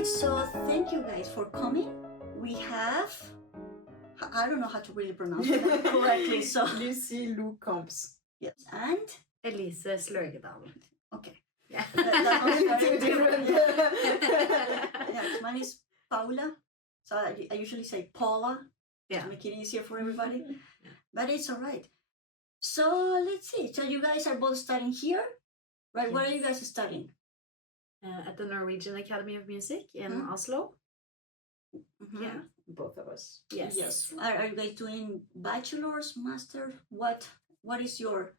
right, so thank you guys for coming. We have, I don't know how to really pronounce that correctly, so Lucie Camps. yes, and Elise Sløgedal. okay. Yeah. That was very Different. Yeah, mine is Paula, so I usually say Paula, Yeah. to make it easier for everybody, but it's all right. So let's see, so you guys are both studying here, right? Where are you guys studying? At the Norwegian Academy of Music in Mhm. Oslo. Mhm. Yeah. Both of us. Yes. Yes. Are you guys doing bachelor's, master? What is your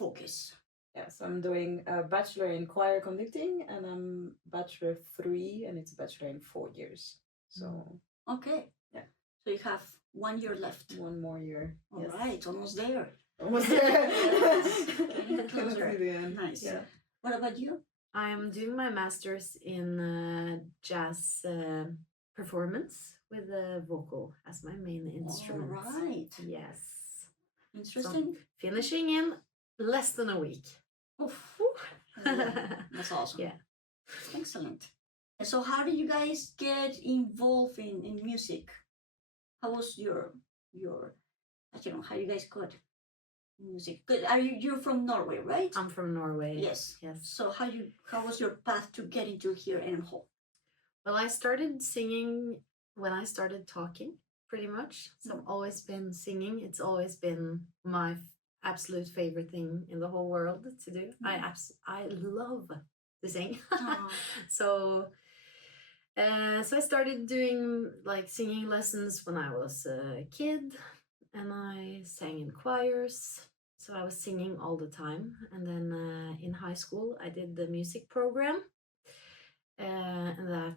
focus? Yes, I'm doing a bachelor in choir conducting, and I'm bachelor 3, and it's a bachelor in 4 years. So Okay. Yeah. So you have 1 year left. 1 more year. All Yes. right, almost there. Almost there. Yes, getting Gonna closer. see the end. Nice. Yeah. What about you? I'm doing my master's in jazz performance with the vocal as my main instrument. All right. Yes. Interesting. Finishing in less than a week. Oof. Yeah, that's awesome. Yeah. Excellent. So how do you guys get involved in music? How was your how you guys got music? Good. You're from Norway, right? I'm from Norway. Yes. Yes. So how was your path to get into here and home? Well, I started singing when I started talking, pretty much. So I've always been singing. It's always been my absolute favorite thing in the whole world to do. I love to sing. So I started doing like singing lessons when I was a kid, and I sang in choirs. So I was singing all the time. And then in high school, I did the music program, and that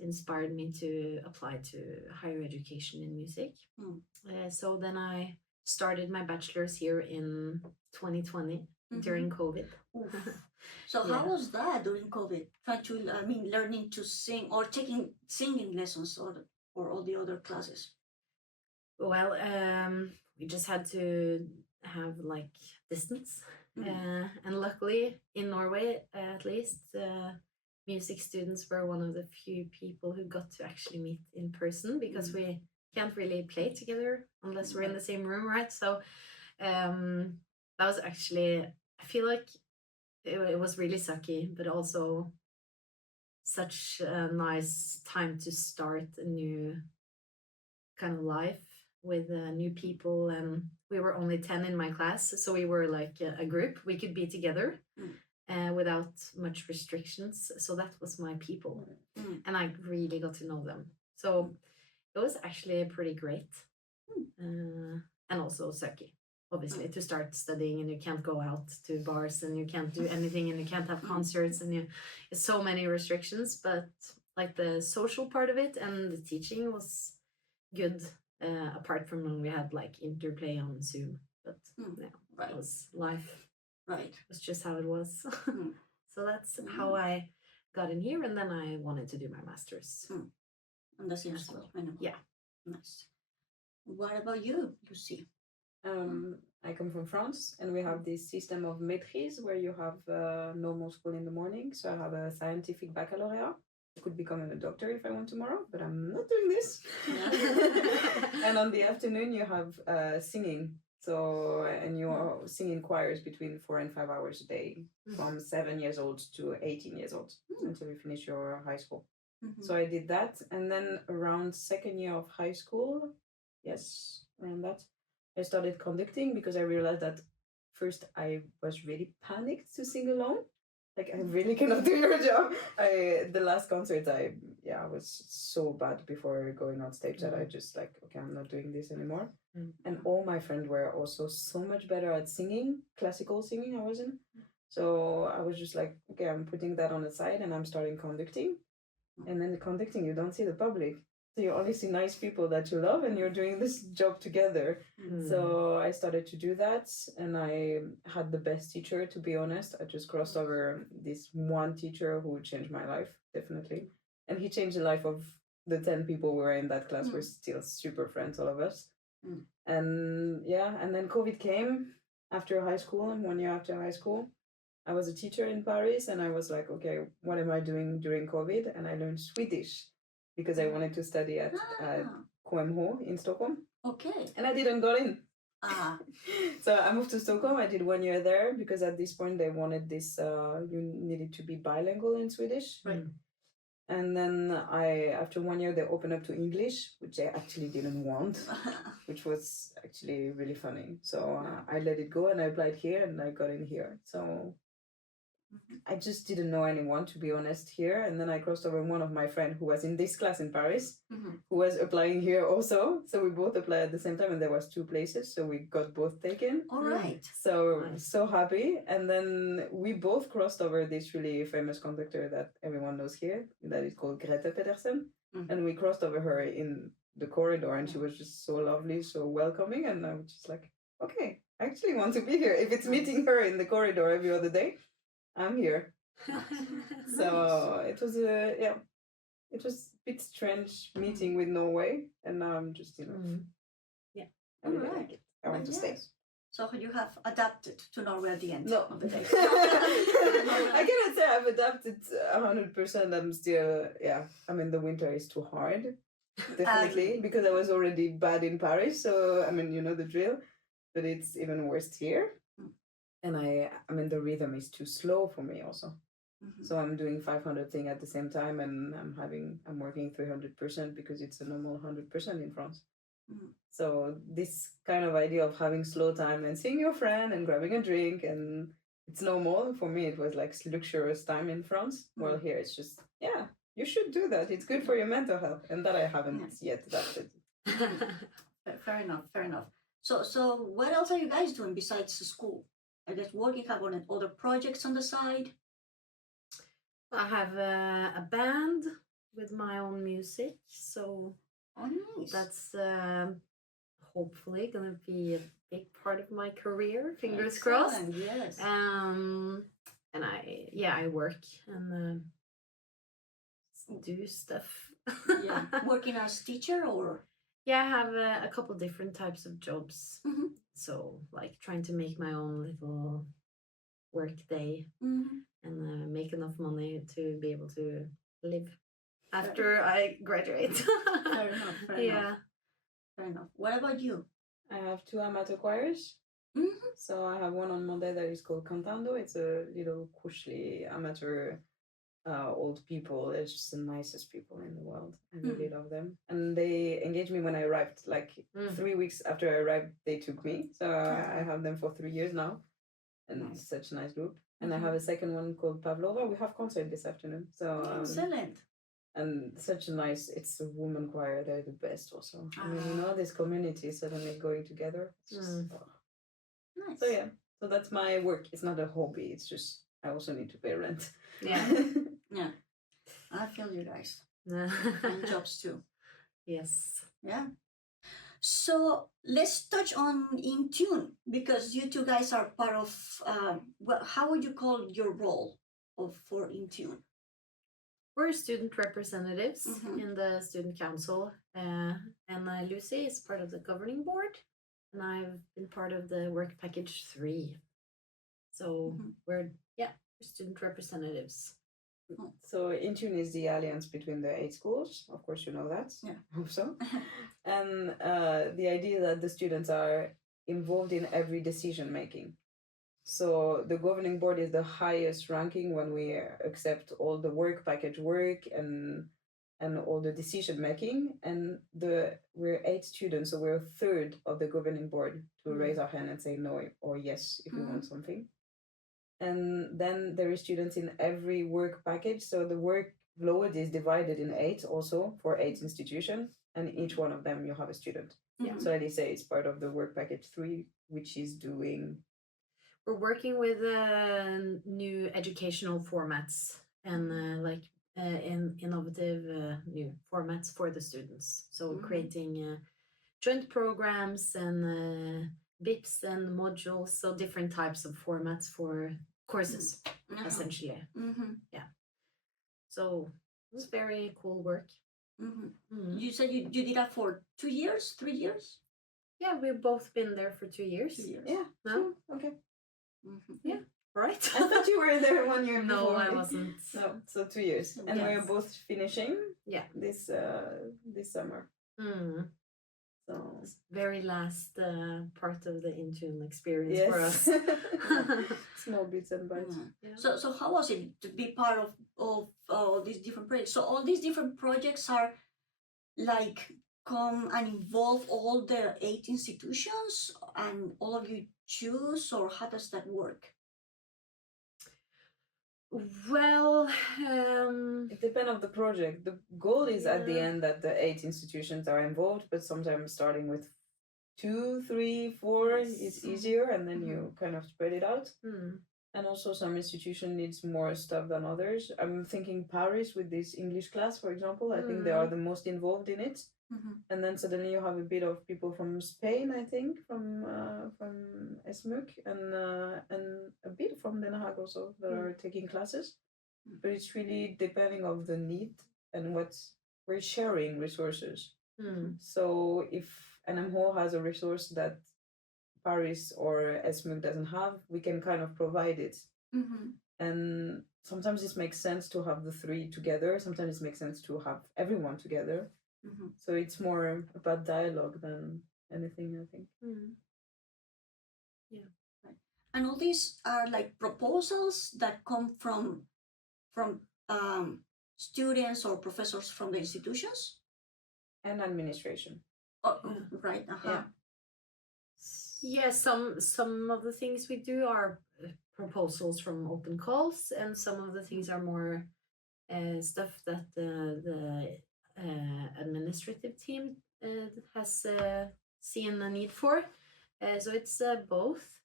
inspired me to apply to higher education in music. So then I started my bachelor's here in 2020 during COVID. So Yeah. how was that during COVID? Learning to sing or taking singing lessons or all the other classes? Well, we just had to have like distance. And luckily in Norway, at least, music students were one of the few people who got to actually meet in person, because we can't really play together unless we're in the same room, right? So that was actually, I feel like it was really sucky, but also such a nice time to start a new kind of life with new people. And we were only 10 in my class, so we were like a group. We could be together without much restrictions. So that was my people, and I really got to know them. So it was actually pretty great, and also sucky, obviously, to start studying and you can't go out to bars and you can't do anything and you can't have concerts and it's so many restrictions. But like the social part of it and the teaching was good, apart from when we had like interplay on Zoom. But Right. it was life. Right. It was just how it was. So that's how I got in here, and then I wanted to do my master's. And that's in As school. well. I know. Yeah. Nice. What about you, Lucie? I come from France, and we have this system of maîtrise where you have normal school in the morning. So I have a scientific baccalaureate. I could become a doctor if I want tomorrow, but I'm not doing this. And on the afternoon, you have singing. So, and you are singing choirs between 4 and 5 hours a day, from 7 years old to 18 years old, until you finish your high school. So I did that, and then around second year of high school, yes, around that, I started conducting, because I realized that first I was really panicked to sing alone. Like, I really cannot do your job. The last concert, I was so bad before going on stage that I just like, okay, I'm not doing this anymore. And all my friends were also so much better at singing, classical singing I wasn't. So I was just like, okay, I'm putting that on the side and I'm starting conducting. And then the conducting, you don't see the public. So you only see nice people that you love and you're doing this job together. So I started to do that, and I had the best teacher, to be honest. I just crossed over this one teacher who changed my life, definitely. And he changed the life of the 10 people who were in that class. We're still super friends, all of us. And and then COVID came after high school, and 1 year after high school. I was a teacher in Paris, and I was like, okay, what am I doing during COVID? And I learned Swedish because I wanted to study at KMH in Stockholm. Okay. And I didn't go in. Ah. So I moved to Stockholm. I did 1 year there because at this point they wanted this, you needed to be bilingual in Swedish. Right. And then after 1 year, they opened up to English, which I actually didn't want, which was actually really funny. So I let it go and I applied here and I got in here. So I just didn't know anyone, to be honest, here. And then I crossed over one of my friends who was in this class in Paris, who was applying here also. So we both applied at the same time and there was 2 places. So we got both taken. All right. So so happy. And then we both crossed over this really famous conductor that everyone knows here, that is called Grete Pedersen. And we crossed over her in the corridor and she was just so lovely, so welcoming. And I was just like, okay, I actually want to be here. If it's meeting her in the corridor every other day, I'm here. So it was it was a bit strange meeting with Norway, and now I'm just I really like it. I want to stay. So you have adapted to Norway at the end No. of the day. I cannot say I've adapted 100%. I'm still I mean the winter is too hard, definitely, because I was already bad in Paris. So I mean you know the drill, but it's even worse here. And I mean, the rhythm is too slow for me also. So I'm doing 500 thing at the same time and I'm working 300% because it's a normal 100% in France. So this kind of idea of having slow time and seeing your friend and grabbing a drink and it's normal. For me, it was like luxurious time in France. Well, here it's just, you should do that. It's good for your mental health. And that I haven't yet adapted. Fair enough. So what else are you guys doing besides the school? I guess working, have on other projects on the side. I have a band with my own music, so nice. That's hopefully gonna be a big part of my career. Fingers crossed. Yes. And I work and do stuff. Working as teacher or? Yeah, I have a couple different types of jobs. So, like trying to make my own little work day and make enough money to be able to live after I graduate. Fair enough. What about you? I have 2 amateur choirs. So I have one on Monday that is called Cantando. It's a little kushli amateur old people. They're just the nicest people in the world. I really love them. And they engaged me when I arrived. Like 3 weeks after I arrived, they took me. So I have them for 3 years now. And it's such a nice group. And I have a second one called Pavlova. We have concert this afternoon. So excellent. And such a nice, it's a woman choir. They're the best also. I mean, you know, this community suddenly going together. It's just, nice. So so that's my work. It's not a hobby. It's just, I also need to pay rent. Yeah. I feel you guys. And jobs too. Yes. Yeah. So let's touch on IN.TUNE because you 2 guys are part of, how would you call your role for IN.TUNE? We're student representatives in the student council, and Lucie is part of the governing board, and I've been part of the work package 3. So we're student representatives. So IN.TUNE is the alliance between the 8 schools. Of course, you know that. Yeah. I hope so. And the idea that the students are involved in every decision making. So the governing board is the highest ranking when we accept all the work package work and all the decision making. And we're 8 students, so we're a third of the governing board to raise our hand and say no or yes if we want something. And then there is students in every work package. So the workload is divided in 8 also for 8 institutions, and each one of them you have a student. So Elise is part of the work package 3, which is doing. We're working with new educational formats and innovative new formats for the students. So creating joint programs and BIPs and modules, so different types of formats for courses, essentially. Yeah. So it was very cool work. You said you did that for 2 years, 3 years? Yeah, we've both been there for 2 years. 2 years. Yeah. No? Okay. Yeah. right? I thought you were there 1 year No, before. I wasn't. No, so 2 years, and Yes. we're both finishing. Yeah. This summer. Mm. So Very last part of the IN.TUNE experience for us. Small bits and bytes. Yeah. So how was it to be part of all these different projects? So all these different projects are like come and involve all the 8 institutions, and all of you choose, or how does that work? Well, It depends on the project. The goal is at the Yeah. end that the 8 institutions are involved, but sometimes starting with 2, 3, 4 Yes. is easier, and then you kind of spread it out. mm, And also some institution needs more stuff than others. I'm thinking Paris with this English class, for example. I think they are the most involved in it. And then suddenly you have a bit of people from Spain, I think, from SMUC, and a bit from Den Haag also that are taking classes. But it's really depending of the need and what we're sharing resources. So if NMO has a resource that Paris or SMUC doesn't have, we can kind of provide it. And sometimes it makes sense to have the 3 together. Sometimes it makes sense to have everyone together. So it's more about dialogue than anything, I think. Yeah. And all these are like proposals that come from students or professors from the institutions. And administration. Oh, right. Yeah. Yeah, some of the things we do are proposals from open calls, and some of the things are more stuff that the administrative team has seen a need for. So it's both.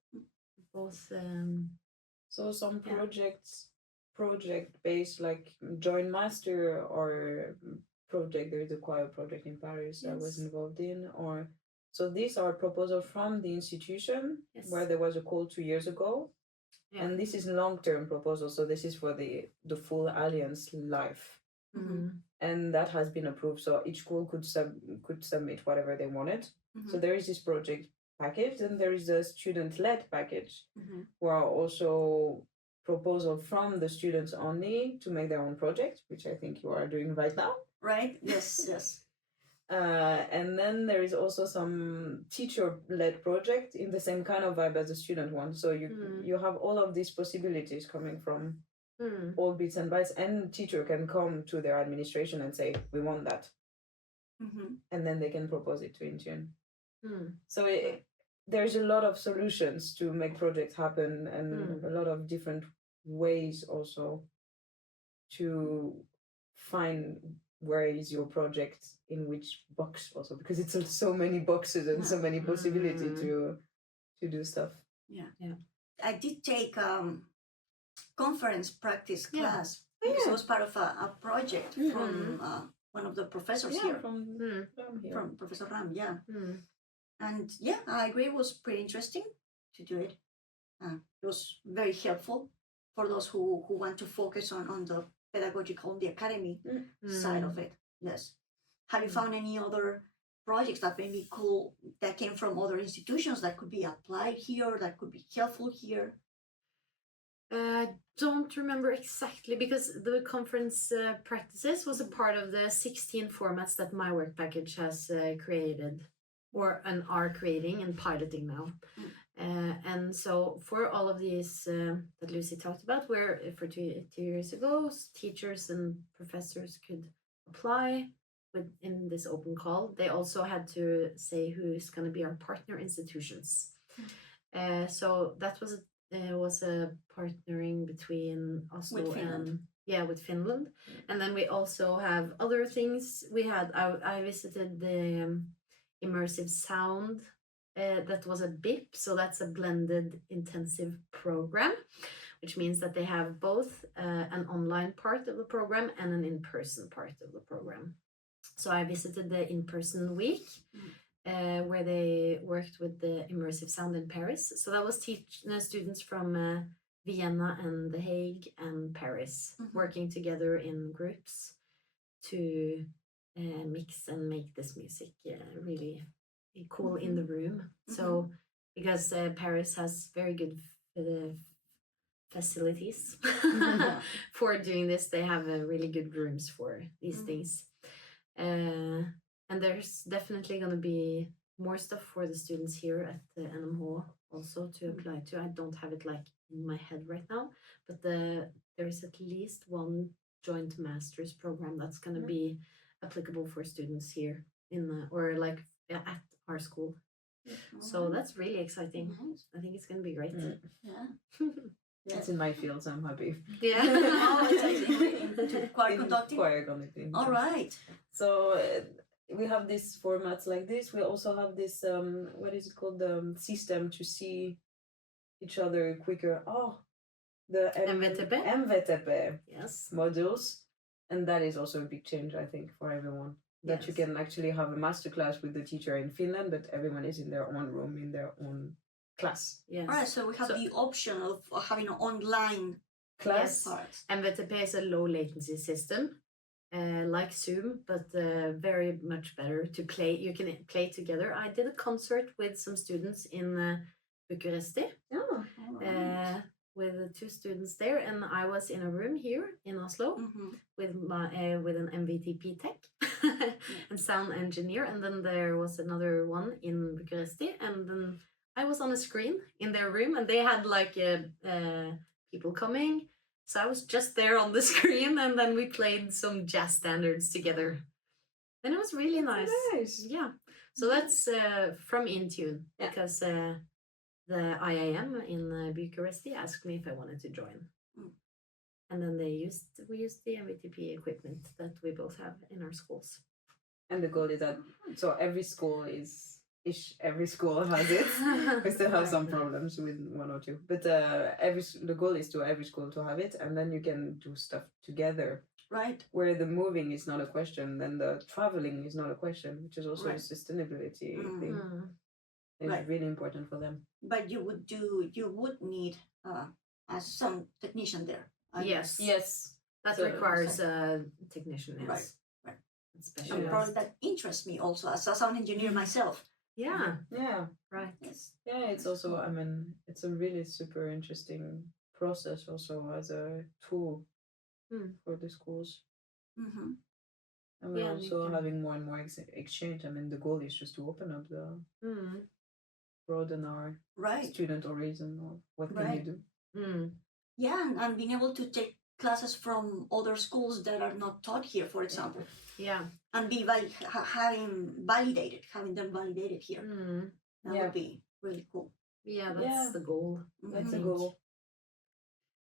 So some project based, like joint master or project. There is a choir project in Paris I was involved in, or so these are proposals from the institution where there was a call 2 years ago. Yeah. And this is long-term proposal, so this is for the full alliance life. And that has been approved, so each school could submit whatever they wanted. So there is this project package, and there is a student-led package, where are also proposal from the students only to make their own project, which I think you are doing right now. Right? Yes. And then there is also some teacher-led project in the same kind of vibe as the student one. So you have all of these possibilities coming from all bits and bytes, and teacher can come to their administration and say, we want that. And then they can propose it to IN.TUNE. So there's a lot of solutions to make projects happen, and a lot of different ways also to find where is your project in which box also, because it's so many boxes and so many possibilities to do stuff. Yeah. I did take conference practice class because it was part of a project from one of the professors here. From Professor Ram, And I agree, it was pretty interesting to do it. It was very helpful for those who want to focus on the pedagogical, the academy side of it. Yes. Have you found any other projects that maybe cool that came from other institutions that could be applied here, that could be helpful here? Don't remember exactly, because the conference practices was a part of the 16 formats that my work package has created, and are creating and piloting now. And so for all of these that Lucy talked about, where for 2 years ago, teachers and professors could apply in this open call, they also had to say who is going to be our partner institutions. So that was a partnering between Oslo and with Finland. And then we also have other things. I visited the immersive sound. That was a BIP, so that's a blended intensive program, which means that they have both an online part of the program and an in-person part of the program. So I visited the in-person week where they worked with the immersive sound in Paris. So that was students from Vienna and The Hague and Paris working together in groups to mix and make this music really cool in the room. So because Paris has very good facilities for doing this. They have really good rooms for these things. And there's definitely going to be more stuff for the students here at the NMH also to apply to. I don't have it like in my head right now, but there's at least one joint master's program that's going to be applicable for students here in the, or like at our school. So that's really exciting. Nice. I think it's going to be great. Yeah. It's in my field, so I'm happy. Yeah. Oh, it's actually into choir conducting. Choir conducting. All right. So we have these formats like this. We also have this what is it called, the system to see each other quicker. Oh, the MVTP? MVTP Yes. modules, and that is also a big change, I think, for everyone. That you Yes. can actually have a masterclass with the teacher in Finland, but everyone is in their own room, in their own class. Yes. All right. So we have So- the option of having an online Class. part. MVTP is a low latency system, like Zoom, but very much better to play. You can play together. I did a concert with some students in Bucuresti, Oh. All right. with the 2 students there, and I was in a room here in Oslo with my with an MVTP tech and sound engineer, and then there was another one in Bucuresti, and then I was on a screen in their room, and they had like people coming. So I was just there on the screen, and then we played some jazz standards together. And it was really nice. Nice. Yeah. So that's from IN.TUNE, Yeah. because the IAM in Bucharest asked me if I wanted to join. And then we used the MVTP equipment that we both have in our schools. And the goal is that so every school every school has it. We still have some problems with 1 or 2, but the goal is to every school to have it, and then you can do stuff together. Right. Where the moving is not a question, then the traveling is not a question, which is also Right. a sustainability thing. It's Right. really important for them. But you would need as some technician there. I Yes. guess. Yes. That So- requires a technician, yes. Right, right. And Specialist. probably that interests me also as a sound engineer myself. Yeah, Yeah. right. Yes. Yeah, it's also, I mean, it's a really super interesting process also as a tool for the schools. Mm-hmm. And we're Yeah, you also can- having more and more exchange. I mean, the goal is just to open up broaden our Right. student horizon, or what can Right. we do? Yeah, and being able to take classes from other schools that are not taught here, for example, Yeah. and be having them validated here. That Yeah. would be really cool. Yeah, that's Yeah. the goal. That's Mhm. a goal.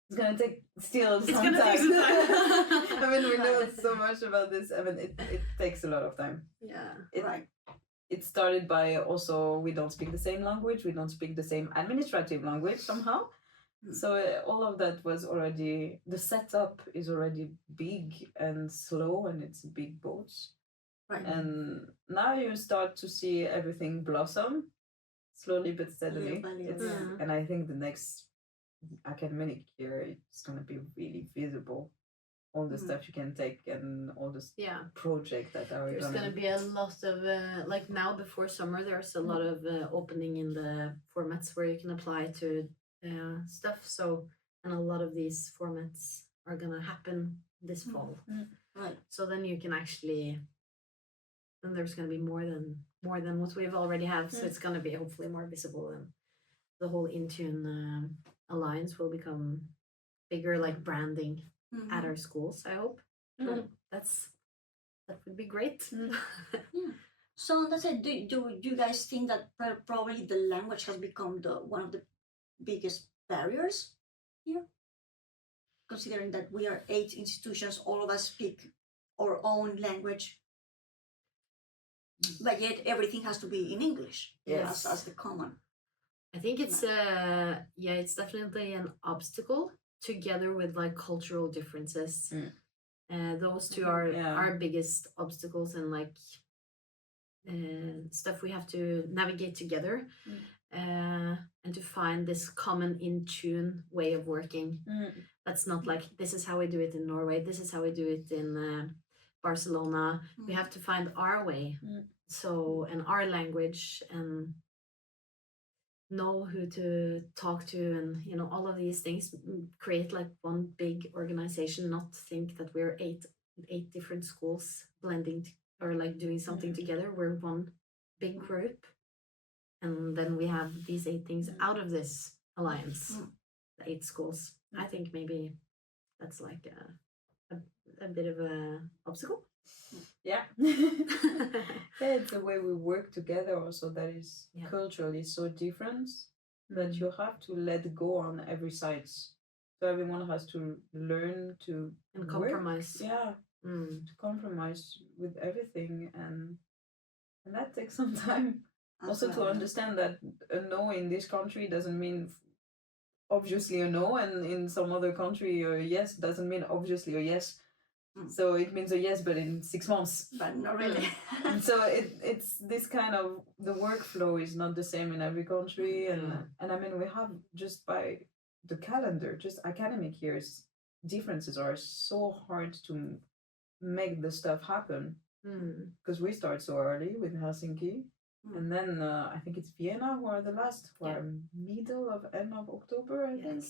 It's gonna take still It's some gonna time. take some time. I mean, we know so much about this. I mean, it takes a lot of time. Yeah. Right. It started by also we don't speak the same language. We don't speak the same administrative language somehow. So all of that was already, the setup is already big and slow, and it's big boats. Right. And now you start to see everything blossom slowly but steadily. Little by little, It's- yeah. And I think the next academic year it's going to be really visible. All the stuff you can take and all the Yeah. projects that are There's gonna going to be a lot of, like now before summer, there's a lot of opening in the formats where you can apply to stuff. So, and a lot of these formats are going to happen this fall. Right. So then you can actually, then there's going to be more than what we've already have. So it's going to be hopefully more visible, and the whole IN.TUNE alliance will become bigger, like branding at our schools, I hope. That would be great. So that's it. Do you guys think that probably the language has become one of the biggest barriers here? Considering that we are 8 institutions, all of us speak our own language, but yet everything has to be in English. Yes. As the common. I think it's it's definitely an obstacle together with like cultural differences. Those two are our biggest obstacles, and like stuff we have to navigate together, and to find this common in-tune way of working. That's not like this is how we do it in Norway, this is how we do it in Barcelona. We have to find our way, so, and our language, and know who to talk to, and all of these things, create like one big organization, not think that we're eight different schools blending or like doing something together. We're one big group, and then we have these 8 things out of this alliance, the 8 schools. I think maybe that's like a bit of a obstacle. Yeah. Yeah, it's the way we work together also that is culturally so different that you have to let go on every side. So everyone has to learn to And work. compromise. Yeah. To compromise with everything, and that takes some time. Also to understand that a no in this country doesn't mean obviously a no, and in some other country a yes doesn't mean obviously a yes. So it means a yes, but in 6 months. But not really. And so it's this kind of, the workflow is not the same in every country, and I mean we have, just by the calendar, just academic years, differences are so hard to make the stuff happen, because we start so early with Helsinki, and then I think it's Vienna who are the last, who are end of October, I think.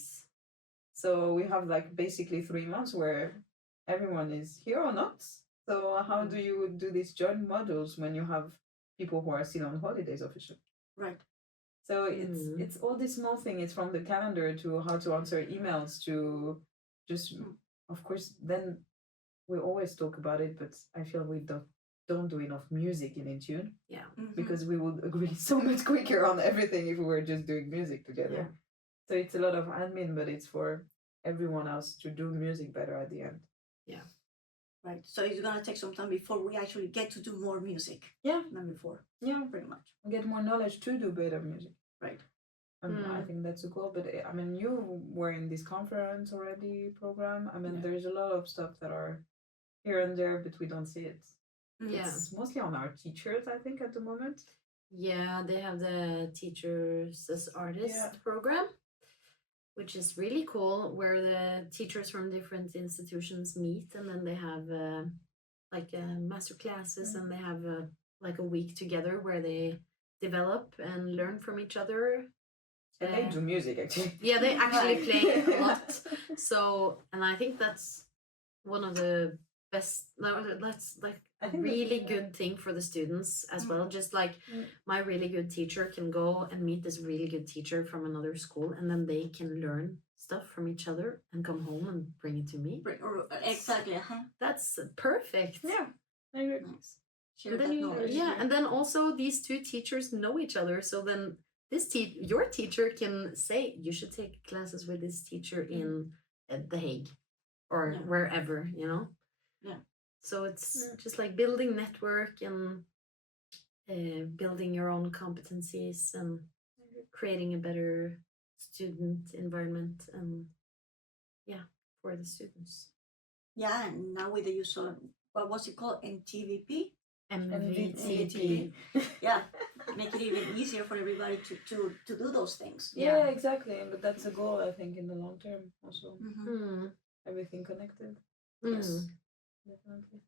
So we have like basically 3 months where everyone is here or not. So how do you do these joint modules when you have people who are still on holidays officially? Right. So it's all this small thing. It's from the calendar to how to answer emails to just, of course, then we always talk about it, but I feel we don't do enough music in IN.TUNE. Yeah. Because we would agree so much quicker on everything if we were just doing music together. Yeah. So it's a lot of admin, but it's for everyone else to do music better at the end. Yeah. Right. So it's gonna take some time before we actually get to do more music. Yeah. Than before. Yeah. Pretty much. Get more knowledge to do better music. Right. I think that's a goal. But I mean, you were in this conference already program. I mean, there's a lot of stuff that are here and there, but we don't see it. Yeah. It's mostly on our teachers, I think, at the moment. Yeah, they have the Teachers as Artists program, which is really cool, where the teachers from different institutions meet, and then they have master classes, and they have like a week together where they develop and learn from each other. And they do music, actually. Yeah, they actually play a lot. So, and I think that's one of the best, that's like a really good thing for the students as well. Just like my really good teacher can go and meet this really good teacher from another school, and then they can learn stuff from each other and come home and bring it to me. Exactly. That's perfect. Yeah. Nice. And then and then also these 2 teachers know each other, so then your teacher can say, you should take classes with this teacher in The Hague or wherever, Yeah. So it's just like building network and building your own competencies and creating a better student environment, and for the students. Yeah, and now with the use of, what was it called? MTVP? MVTP. Yeah, make it even easier for everybody to do those things. Yeah, exactly. But that's a goal, I think, in the long term also. Everything connected. Yes. Definitely.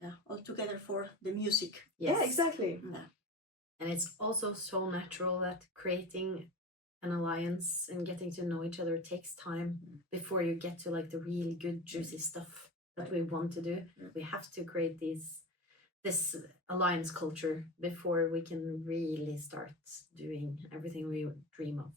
Yeah, all together for the music. Yes. Yeah, exactly. Yeah. And it's also so natural that creating an alliance and getting to know each other takes time before you get to like the really good juicy stuff that we want to do. We have to create this alliance culture before we can really start doing everything we dream of.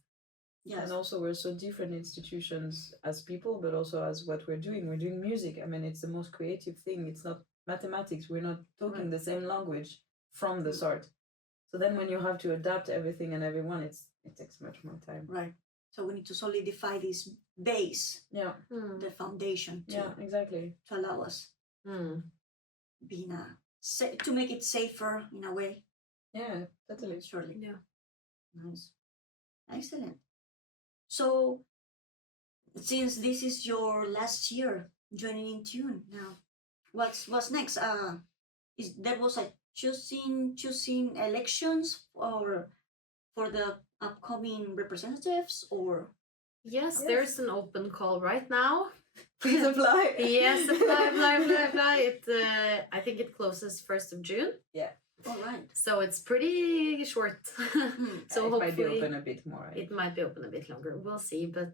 Yes. And also we're so different institutions as people, but also as what we're doing. We're doing music. I mean, it's the most creative thing. It's not mathematics. We're not talking the same language from the start. So then when you have to adapt everything and everyone, it takes much more time. Right. So we need to solidify this base. Yeah. The foundation. Exactly. To allow us being to make it safer in a way. Yeah, totally. Surely. Yeah. Nice. Excellent. So, since this is your last year joining IN.TUNE now, what's next? There was a choosing elections or for the upcoming representatives, or? Yes, there's an open call right now. Please apply. Yes, apply. It I think it closes 1st of June. Yeah. All right. So it's pretty short. So it might be hopefully open a bit more. it might be open a bit longer. We'll see, but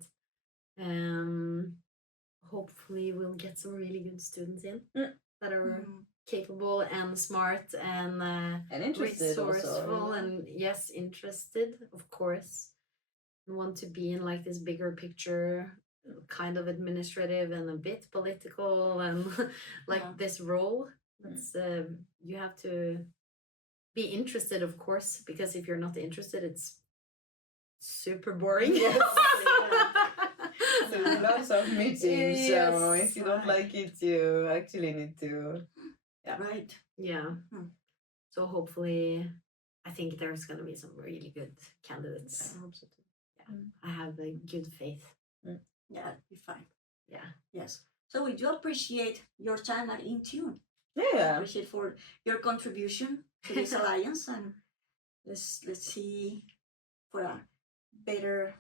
hopefully we'll get some really good students in that are capable and smart and interested resourceful also, and yes, interested, of course, and want to be in like this bigger picture, kind of administrative and a bit political and like this role. It's you have to be interested, of course, because if you're not interested, it's super boring. Yes. So lots of meetings. So Yes. if you don't like it, you actually need to. Yeah. Right. Yeah. So hopefully, I think there's going to be some really good candidates. I hope so too. Yeah. I have a good faith. Yeah, it'll be fine. Yeah. Yes. So we do appreciate your time at IN.TUNE. Yeah. Appreciate for your contribution to this alliance, and let's see for a better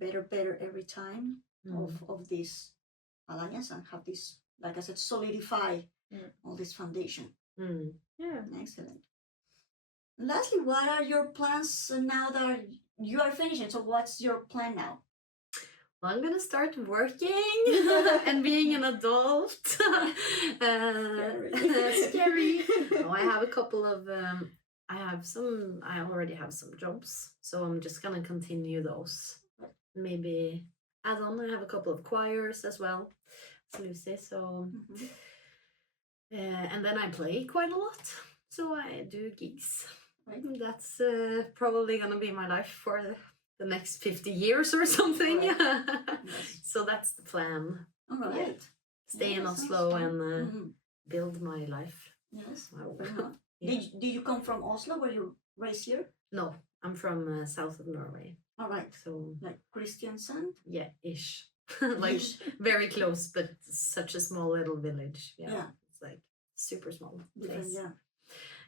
every time of this alliance, and have this, like I said, solidify all this foundation. Yeah. Excellent. Lastly, what are your plans now that you are finishing? So what's your plan now? Well, I'm gonna start working and being an adult. Scary. No, I have a couple of. I already have some jobs, so I'm just gonna continue those. Maybe add on. I have a couple of choirs as well, Lucie. So, and then I play quite a lot. So I do gigs. Right. That's probably gonna be my life for the next 50 years or something. Right. So that's the plan. All right. Yeah. Stay in sounds Oslo fun. and build my life. Yes. Wow. Fair enough. Yeah. Did you come from Oslo? Were you raised here? No, I'm from south of Norway. All right. So Like Kristiansand? yeah, ish. Like Ish. very close, but such a small little village. Yeah. Yeah. It's like super small Different, place. yeah.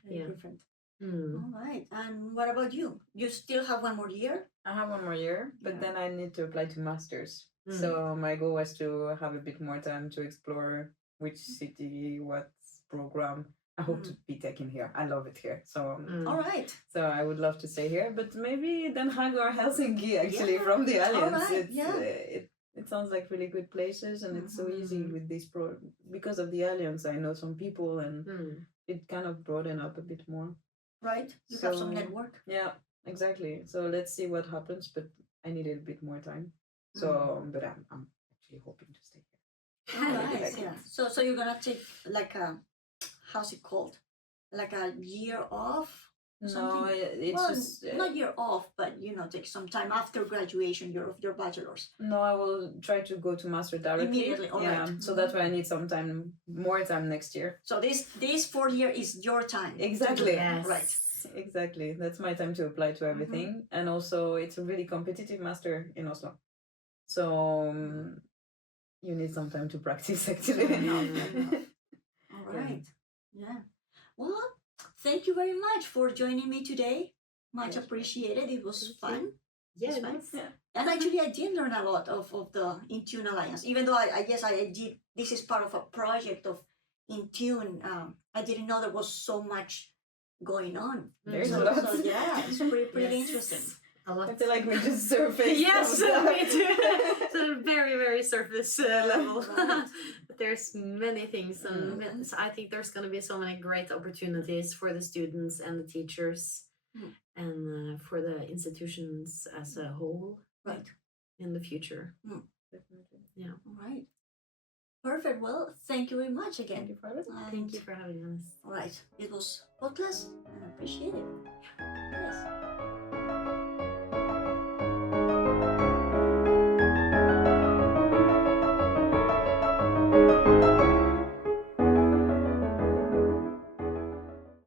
Very Yeah. different. Mm. All right. And what about you? You still have one more year? I have one more year, but Yeah. then I need to apply to masters. So my goal was to have a bit more time to explore which city, what program. I hope to be taken here. I love it here. So All right. so I would love to stay here, but maybe Den Haag or Helsinki actually from the Alliance. right, It's, it sounds like really good places, and it's so easy with this because of the Alliance. I know some people, and it kind of broaden up a bit more. Right. You have some So- network. Yeah, exactly. So let's see what happens, but I needed a bit more time. So, but I'm actually hoping to stay here. All I really right. like it. Yeah. So you're gonna take like a, how's it called? Like a year off? No, Something- it's well, just not year off, but take some time after graduation, your bachelor's. no. I will try to go to master directly. Immediately, all yeah. right. So that's why I need some time, more time next year. So this 4 year is your time. Exactly. Yes. Right. Exactly. That's my time to apply to everything, and also it's a really competitive master in Oslo. So you need some time to practice actually. Fair enough. All right. Yeah. Well, thank you very much for joining me today. Much Yes. appreciated. It was Thank fun. Yeah, It's fine. nice. Yeah. And actually, I did learn a lot of the IN.TUNE Alliance. Even though I guess I did, this is part of a project of IN.TUNE. I didn't know there was so much going on. There's so, a lot. so yeah, it's pretty Yes. interesting. A lot. I feel like we just surfaced. Yes, some me too. stuff. It's a very, very surface level. Right. But there's many things, and so I think there's going to be so many great opportunities for the students and the teachers, and for the institutions as a whole Right. in the future. Definitely. Yeah. All right. Perfect. Well, thank you very much again. Thank you for everything. Thank And- you for having us. All right. It was PodClass, and I appreciate it. Yes.